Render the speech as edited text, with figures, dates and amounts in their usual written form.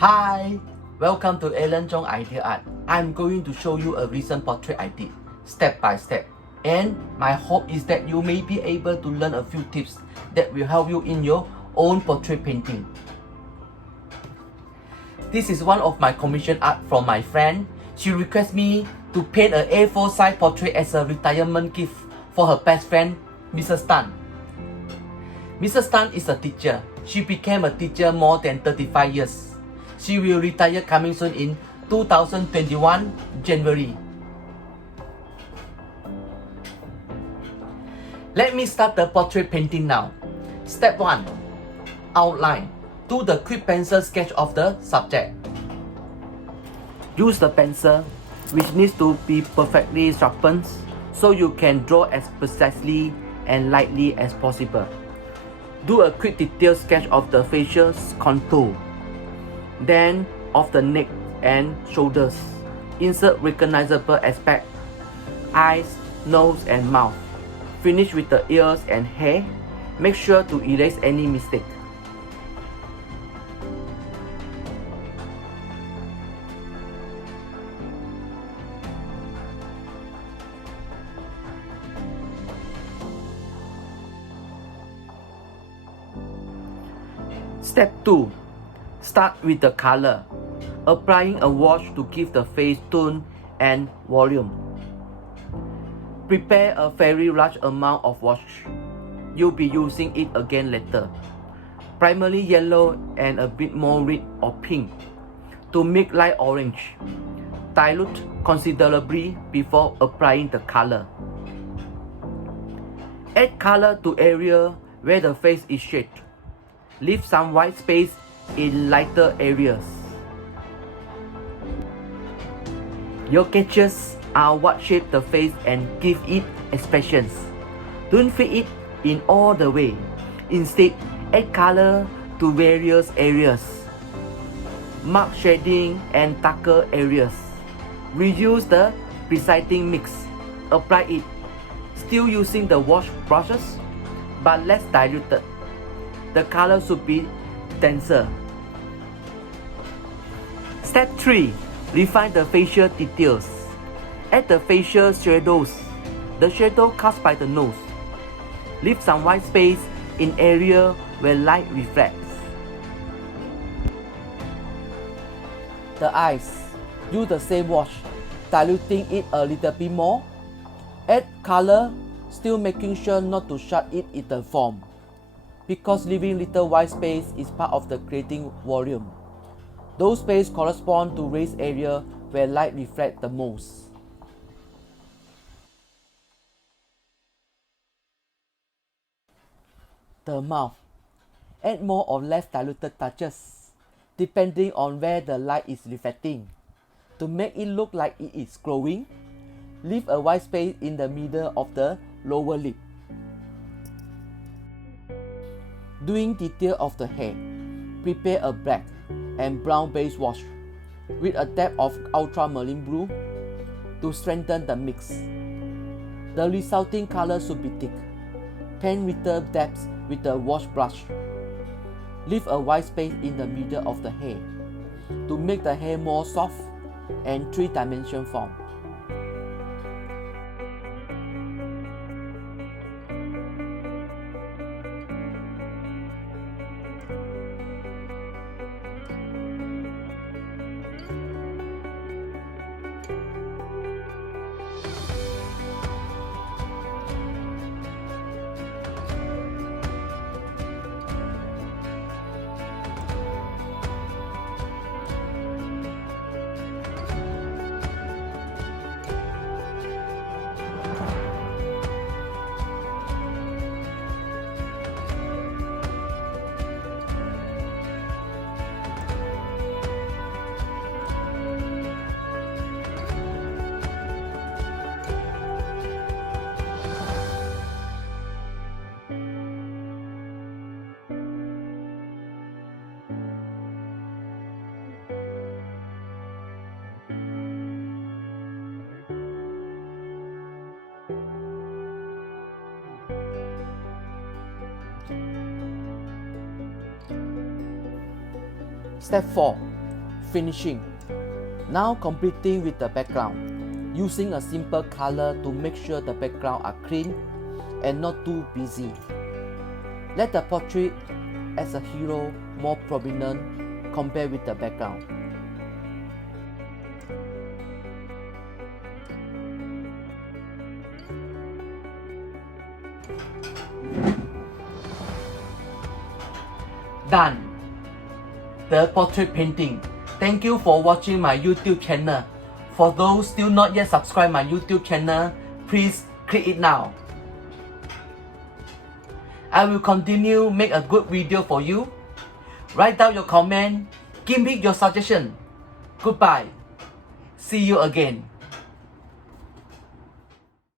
Hi, welcome to Alan Chong Idea Art. I'm going to show you a recent portrait I did, step by step. And my hope is that you may be able to learn a few tips that will help you in your own portrait painting. This is one of my commission art from my friend. She requested me to paint an A4 size portrait as a retirement gift for her best friend, Mrs. Tan. Mrs. Tan is a teacher. She became a teacher more than 35 years. She will retire coming soon in 2021 January. Let me start the portrait painting now. Step 1. Outline. Do the quick pencil sketch of the subject. Use the pencil, which needs to be perfectly sharpened so you can draw as precisely and lightly as possible. Do a quick detailed sketch of the facial contour, then of the neck and shoulders. Insert recognizable aspects, eyes, nose and mouth. Finish with the ears and hair. Make sure to erase any mistake. Step 2. Start with the color. Applying a wash to give the face tone and volume. Prepare a very large amount of wash. You'll be using it again later. Primarily yellow and a bit more red or pink to make light orange. Dilute considerably before applying the color. Add color to area where the face is shaded. Leave some white space in lighter areas. Your sketches are what shape the face and give it expressions. Don't fit it in all the way. Instead, add color to various areas. Mark shading and darker areas. Reuse the precising mix. Apply it, still using the wash brushes, but less diluted. The color should be denser. Step 3. Refine the facial details. Add the facial shadows. The shadow cast by the nose. Leave some white space in area where light reflects. The eyes. Use the same wash, diluting it a little bit more. Add color, still making sure not to shut it in the form, because leaving little white space is part of the creating volume. Those spaces correspond to raised area where light reflects the most. The mouth. Add more or less diluted touches, depending on where the light is reflecting. To make it look like it is glowing, leave a white space in the middle of the lower lip. Doing detail of the hair, prepare a black and brown base wash with a dab of ultramarine blue to strengthen the mix. The resulting color should be thick. Paint little dabs with the wash brush. Leave a white space in the middle of the hair to make the hair more soft and three-dimensional form. Step 4. finishing. Now completing with the background, using a simple color to make sure the background are clean and not too busy. Let the portrait as a hero more prominent compared with the background. Done. The portrait painting. Thank you for watching my YouTube channel. For those still not yet subscribed my YouTube channel, please click it now. I will continue make a good video for you. Write down your comment. Give me your suggestion. Goodbye. See you again.